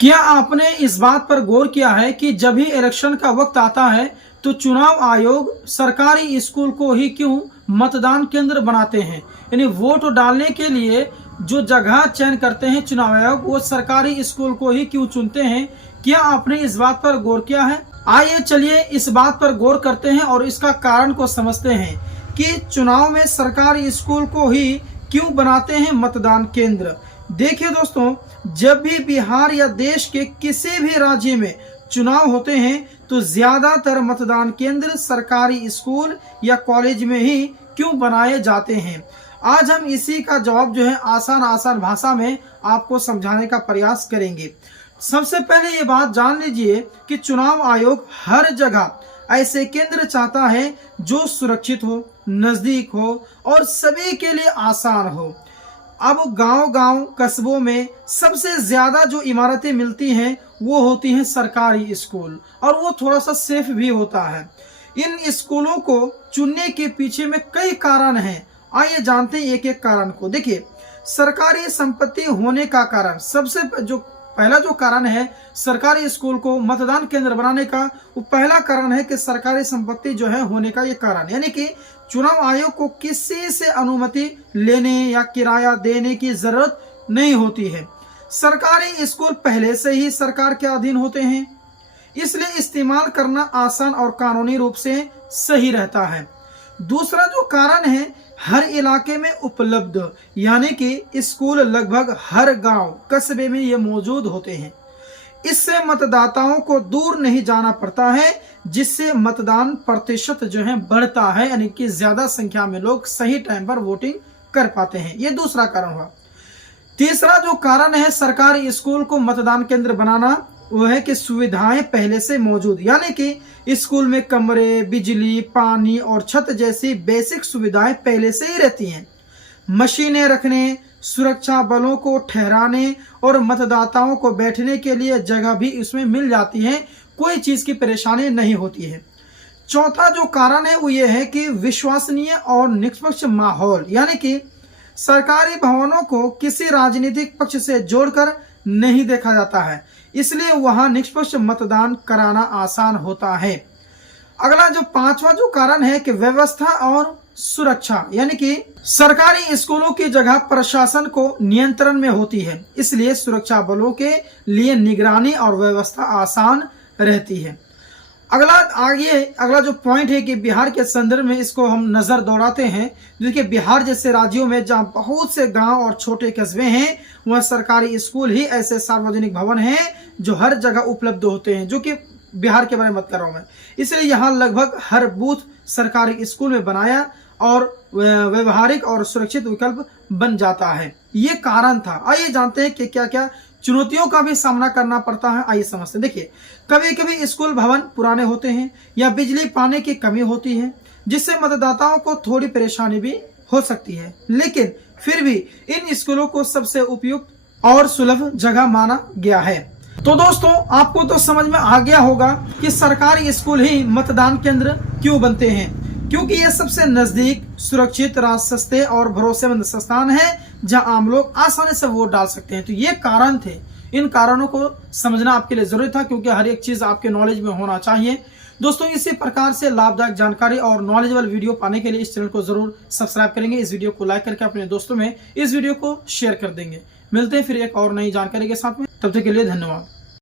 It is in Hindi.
क्या आपने इस बात पर गौर किया है कि जब भी इलेक्शन का वक्त आता है तो चुनाव आयोग सरकारी स्कूल को ही क्यों मतदान केंद्र बनाते हैं, यानी वोट डालने के लिए जो जगह चयन करते हैं चुनाव आयोग वो सरकारी स्कूल को ही क्यों चुनते हैं। क्या आपने इस बात पर गौर किया है? आइए चलिए इस बात पर गौर करते हैं और इसका कारण को समझते हैं कि चुनाव में सरकारी स्कूल को ही क्यों बनाते हैं मतदान केंद्र। देखिए दोस्तों, जब भी बिहार या देश के किसी भी राज्य में चुनाव होते हैं तो ज्यादातर मतदान केंद्र सरकारी स्कूल या कॉलेज में ही क्यों बनाए जाते हैं। आज हम इसी का जवाब जो है आसान भाषा में आपको समझाने का प्रयास करेंगे। सबसे पहले ये बात जान लीजिए कि चुनाव आयोग हर जगह ऐसे केंद्र चाहता है जो सुरक्षित हो, नजदीक हो और सभी के लिए आसान हो। अब गांव-गांव कस्बों में सबसे ज्यादा जो इमारतें मिलती हैं वो होती हैं सरकारी स्कूल, और वो थोड़ा सा सेफ भी होता है। इन स्कूलों को चुनने के पीछे में कई कारण हैं। आइए जानते हैं एक एक कारण को। देखिए, सरकारी संपत्ति होने का कारण, सबसे जो पहला जो कारण है सरकारी स्कूल को मतदान केंद्र बनाने का, वो पहला कारण है कि सरकारी संपत्ति जो है होने का ये कारण, यानी कि चुनाव आयोग को किसी से अनुमति लेने या किराया देने की जरूरत नहीं होती है। सरकारी स्कूल पहले से ही सरकार के अधीन होते हैं, इसलिए इस्तेमाल करना आसान और कानूनी रूप से सही रहता है। दूसरा जो कारण है, हर इलाके में उपलब्ध, यानी कि स्कूल लगभग हर गांव कस्बे में ये मौजूद होते हैं। इससे मतदाताओं को दूर नहीं जाना पड़ता है, जिससे मतदान प्रतिशत जो है बढ़ता है, यानी कि ज्यादा संख्या में लोग सही टाइम पर वोटिंग कर पाते हैं। ये दूसरा कारण हुआ। तीसरा जो कारण है सरकारी स्कूल को मतदान केंद्र बनाना, वो है कि सुविधाएं पहले से मौजूद, यानी कि स्कूल में कमरे, बिजली, पानी और छत जैसी बेसिक सुविधाएं पहले से ही रहती हैं। मशीनें रखने, सुरक्षा बलों को ठहराने और मतदाताओं को बैठने के लिए जगह भी इसमें मिल जाती है, कोई चीज की परेशानी नहीं होती है। चौथा जो कारण है वो ये है कि विश्वसनीय और निष्पक्ष माहौल, यानी कि सरकारी भवनों को किसी राजनीतिक पक्ष से जोड़कर नहीं देखा जाता है, इसलिए वहां निष्पक्ष मतदान कराना आसान होता है। अगला जो पांचवा जो कारण है कि व्यवस्था और सुरक्षा, यानी कि सरकारी स्कूलों की जगह प्रशासन को नियंत्रण में होती है, इसलिए सुरक्षा बलों के लिए निगरानी और व्यवस्था आसान रहती है। अगला जो पॉइंट है कि बिहार के संदर्भ में इसको हम नजर दौड़ाते हैं। देखिए, बिहार जैसे राज्यों में जहां बहुत से गांव और छोटे कस्बे हैं, वह सरकारी स्कूल ही ऐसे सार्वजनिक भवन हैं जो हर जगह उपलब्ध होते हैं, जो कि बिहार के बारे में बात कर रहा हूं मैं। इसलिए यहाँ लगभग हर बूथ सरकारी स्कूल में बनाया और व्यवहारिक और सुरक्षित विकल्प बन जाता है। ये कारण था। आइए जानते हैं कि क्या क्या चुनौतियों का भी सामना करना पड़ता है। आइए समझते हैं। देखिए, कभी कभी स्कूल भवन पुराने होते हैं या बिजली पानी की कमी होती है, जिससे मतदाताओं को थोड़ी परेशानी भी हो सकती है, लेकिन फिर भी इन स्कूलों को सबसे उपयुक्त और सुलभ जगह माना गया है। तो दोस्तों, आपको तो समझ में आ गया होगा कि सरकारी स्कूल ही मतदान केंद्र क्यों बनते हैं, क्योंकि ये सबसे नजदीक, सुरक्षित, सस्ते और भरोसेमंद संस्थान है जहां आम लोग आसानी से वोट डाल सकते हैं। तो ये कारण थे। इन कारणों को समझना आपके लिए जरूरी था, क्योंकि हर एक चीज आपके नॉलेज में होना चाहिए। दोस्तों, इसी प्रकार से लाभदायक जानकारी और नॉलेजेबल वीडियो पाने के लिए इस चैनल को जरूर सब्सक्राइब करेंगे। इस वीडियो को लाइक करके अपने दोस्तों में इस वीडियो को शेयर कर देंगे। मिलते हैं फिर एक और नई जानकारी के साथ में, तब तक के लिए धन्यवाद।